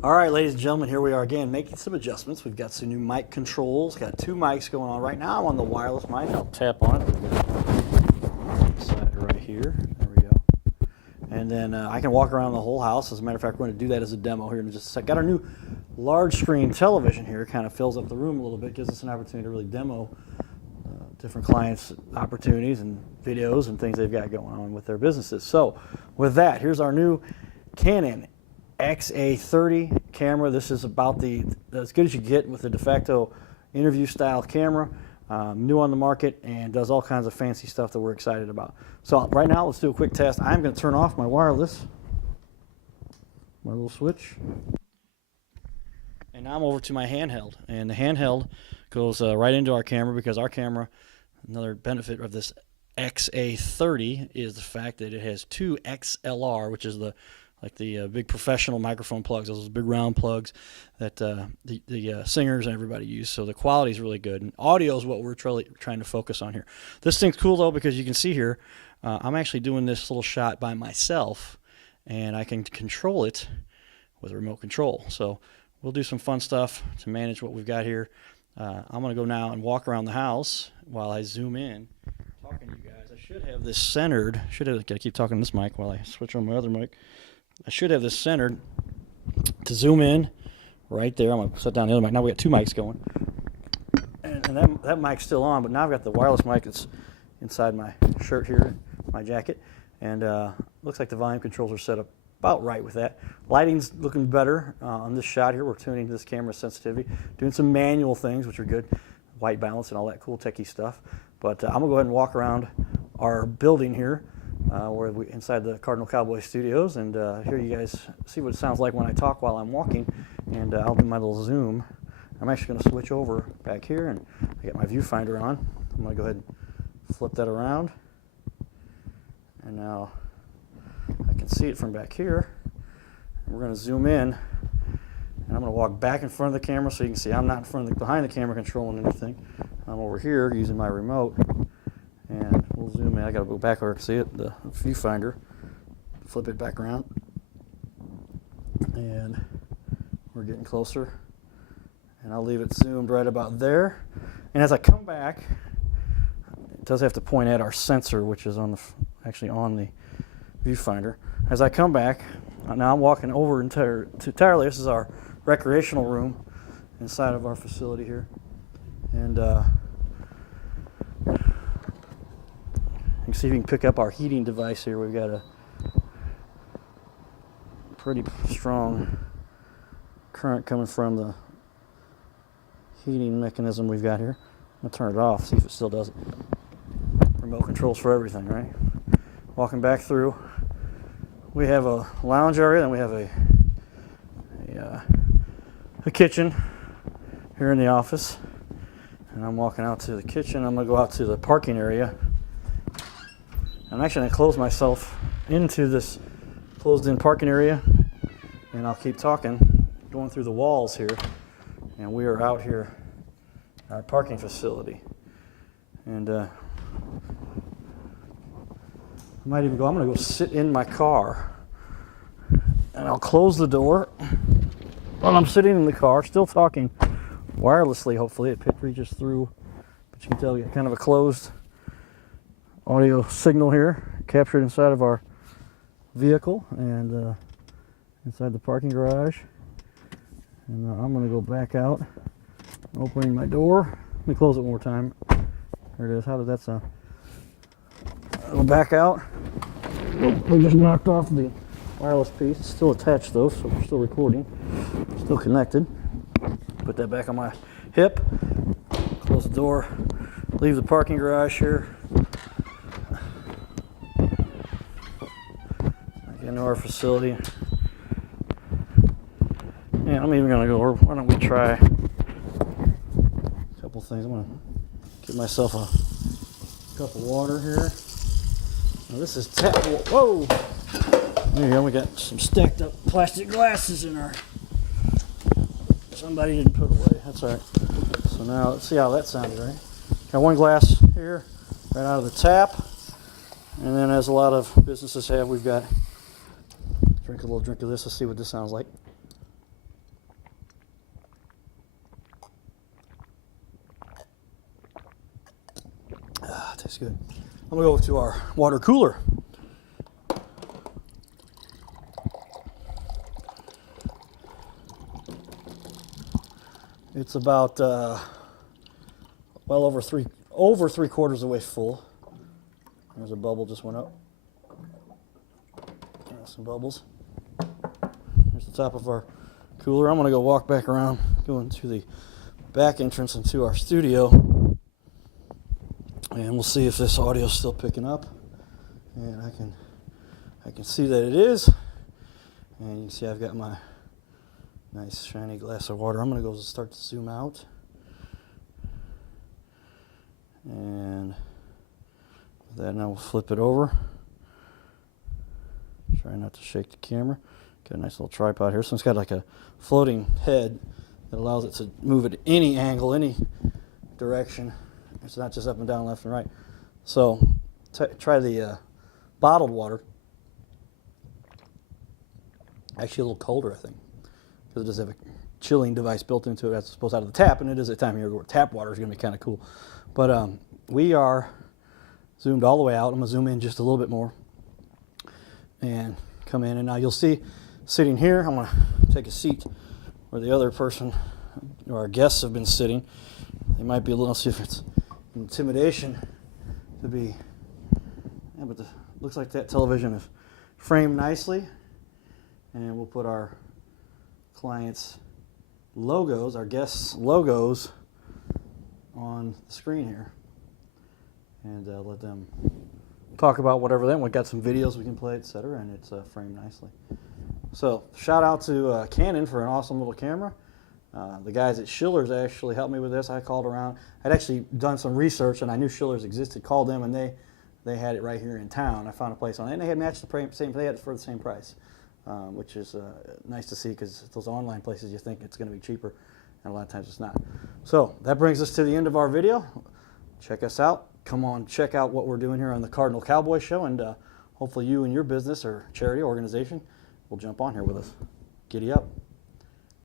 All right, ladies and gentlemen, here we are again making some adjustments. We've got some new mic controls. Got two mics going on right now. I'm on the wireless mic. I'll tap on it. Slide it right here. There we go. And then I can walk around the whole house. As a matter of fact, we're going to do that as a demo here in just a sec. Got our new large screen television here. Kind of fills up the room a little bit. Gives us an opportunity to really demo different clients' opportunities and videos and things they've got going on with their businesses. So with that, here's our new Canon XA30 camera. This is about as good as you get with the de facto interview style camera. New on the market and does all kinds of fancy stuff that we're excited about. So right now, let's do a quick test. I'm going to turn off my wireless, my little switch. And now I'm over to my handheld. And the handheld goes right into our camera because our camera, another benefit of this XA30 is the fact that it has two XLR, which is the big professional microphone plugs, those big round plugs that the singers and everybody use. So the quality is really good. And audio is what we're trying to focus on here. This thing's cool, though, because you can see here, I'm actually doing this little shot by myself, and I can control it with a remote control. So we'll do some fun stuff to manage what we've got here. I'm going to go now and walk around the house while I zoom in, talking to you guys. I should have this centered. Got to keep talking to this mic while I switch on my other mic. I should have this centered to zoom in right there. I'm going to set down the other mic. Now we got two mics going. And that mic's still on, but now I've got the wireless mic that's inside my shirt here, my jacket. And looks like the volume controls are set up about right with that. Lighting's looking better on this shot here. We're tuning this camera sensitivity, doing some manual things, which are good, white balance and all that cool techie stuff. But I'm going to go ahead and walk around our building here. Inside the Cardinal Cowboy studios, and here you guys see what it sounds like when I talk while I'm walking, and I'll do my little zoom. I'm actually going to switch over back here, and I got my viewfinder on. I'm going to go ahead and flip that around, and now I can see it from back here. And we're going to zoom in, and I'm going to walk back in front of the camera so you can see I'm not behind the camera controlling anything. I'm over here using my remote. And we'll zoom in. I got to go back where I can see it, the viewfinder. Flip it back around. And we're getting closer. And I'll leave it zoomed right about there. And as I come back, it does have to point at our sensor, which is actually on the viewfinder. As I come back, now I'm walking over entirely. This is our recreational room inside of our facility here. And you can see if you can pick up our heating device here. We've got a pretty strong current coming from the heating mechanism we've got here. I'm going to turn it off, see if it still does it. Remote controls for everything, right? Walking back through, we have a lounge area, and we have a kitchen here in the office. And I'm walking out to the kitchen. I'm going to go out to the parking area. I'm actually going to close myself into this closed-in parking area, and I'll keep talking, going through the walls here. And we are out here at our parking facility. And I might even I'm going to go sit in my car, and I'll close the door while I'm sitting in the car, still talking wirelessly. Hopefully it reaches through, but you can tell we got kind of a closed audio signal here captured inside of our vehicle and inside the parking garage. And I'm going to go back out, opening my door. Let me close it one more time. There it is. How did that sound? I'll go back out. We just knocked off the wireless piece. It's still attached though, so we're still recording. Still connected. Put that back on my hip. Close the door. Leave the parking garage here. Into our facility. And I'm even going to go over. Why don't we try a couple things? I'm going to get myself a cup of water here. Now this is tap. Whoa! There you go. We got some stacked up plastic glasses in our. Somebody didn't put away. That's all right. So now let's see how that sounded, right? Got one glass here, right out of the tap. And then, as a lot of businesses have, we've got drink a little drink of this. Let's see what this sounds like. tastes good. I'm gonna go to our water cooler. It's about well over three quarters of the way full. There's a bubble just went up. There's some bubbles. Here's the top of our cooler. I'm gonna go walk back around, go into the back entrance into our studio, and we'll see if this audio is still picking up. And I can see that it is. And you can see I've got my nice shiny glass of water. I'm going to go start to zoom out. And with that, now we'll flip it over. Try not to shake the camera. Got a nice little tripod here. So it's got like a floating head that allows it to move at any angle, any direction. It's not just up and down, left and right. So try the bottled water. Actually a little colder, I think, because it does have a chilling device built into it as opposed out of the tap, and it is a time of year where tap water is going to be kind of cool. But we are zoomed all the way out. I'm going to zoom in just a little bit more and come in, and now you'll see sitting here, I'm going to take a seat where the other person or our guests have been sitting. They might be a little, let's see if it's intimidation to be, yeah, but looks like that television is framed nicely, and we'll put our clients' logos, our guests' logos on the screen here, and let them talk about whatever they want. We've got some videos we can play, etc., and it's framed nicely. So shout out to Canon for an awesome little camera. The guys at Schiller's actually helped me with this. I called around. I'd actually done some research, and I knew Schiller's existed. Called them, and they had it right here in town. I found a place on it, and they had matched the same. They had it for the same price, which is nice to see, because those online places you think it's going to be cheaper, and a lot of times it's not. So that brings us to the end of our video. Check us out. Come on, check out what we're doing here on the Cardinal Cowboy Show, and hopefully you and your business or charity organization will jump on here with us. Giddy up.